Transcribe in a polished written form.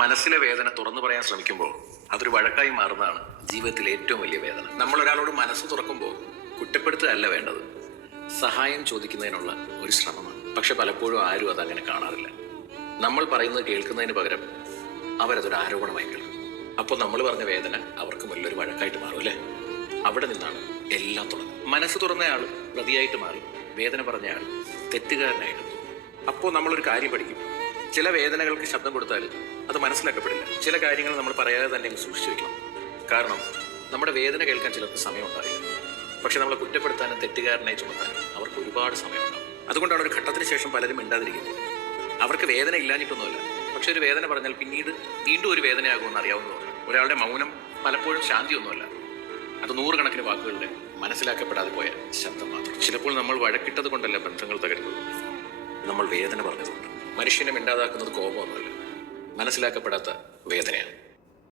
മനസ്സിലെ വേദന തുറന്നു പറയാൻ ശ്രമിക്കുമ്പോൾ അതൊരു വഴക്കായി മാറുന്നതാണ് ജീവിതത്തിലെ ഏറ്റവും വലിയ വേദന. നമ്മൾ ഒരാളോട് മനസ്സ് തുറക്കുമ്പോൾ കുറ്റപ്പെടുത്തുകയല്ല വേണ്ടത്, സഹായം ചോദിക്കുന്നതിനുള്ള ഒരു ശ്രമമാണ്. പക്ഷെ പലപ്പോഴും ആരും അതങ്ങനെ കാണാറില്ല. നമ്മൾ പറയുന്നത് കേൾക്കുന്നതിന് പകരം അവരതൊരു ആരോപണമായി കേൾക്കും. അപ്പോൾ നമ്മൾ പറഞ്ഞ വേദന അവർക്ക് വലിയൊരു വഴക്കായിട്ട് മാറും അല്ലേ? അവിടെ നിന്നാണ് എല്ലാം തുടങ്ങും. മനസ്സ് തുറന്നയാൾ പ്രതിയായിട്ട് മാറി വേദന പറഞ്ഞയാൾ തെറ്റുകാരനായിട്ട് തോന്നും. അപ്പോൾ നമ്മളൊരു കാര്യം പഠിക്കും, ചില വേദനകൾക്ക് ശബ്ദം കൊടുത്താൽ അത് മനസ്സിലാക്കപ്പെടില്ല. ചില കാര്യങ്ങൾ നമ്മൾ പറയാതെ തന്നെ സൂക്ഷിച്ചു വെക്കണം. കാരണം നമ്മുടെ വേദന കേൾക്കാൻ ചിലർക്ക് സമയം ഉണ്ടാവില്ല. പക്ഷെ നമ്മളെ കുറ്റപ്പെടുത്താനും തെറ്റുകാരനായി ചുമത്താനും അവർക്ക് ഒരുപാട് സമയമുണ്ടാവും. അതുകൊണ്ടാണ് ഒരു ഘട്ടത്തിന് ശേഷം പലരും മിണ്ടാതിരിക്കുന്നത്. അവർക്ക് വേദന ഇല്ലാഞ്ഞിട്ടൊന്നുമല്ല, പക്ഷെ ഒരു വേദന പറഞ്ഞാൽ പിന്നീട് വീണ്ടും ഒരു വേദനയാകുമെന്ന് അറിയാവുന്നതാണ്. ഒരാളുടെ മൗനം പലപ്പോഴും ശാന്തിയൊന്നുമല്ല, അത് നൂറുകണക്കിന് വാക്കുകളുടെ മനസ്സിലാക്കപ്പെടാതെ പോയ ശബ്ദം മാത്രം. ചിലപ്പോൾ നമ്മൾ വഴക്കിട്ടത് കൊണ്ടല്ല ബന്ധങ്ങൾ തകരുന്നത്, നമ്മൾ വേദന പറഞ്ഞതുകൊണ്ട്. മനുഷ്യനെ മിണ്ടാതാക്കുന്നത് കോപമൊന്നുമല്ല, മനസ്സിലാക്കപ്പെടാത്ത വേദന.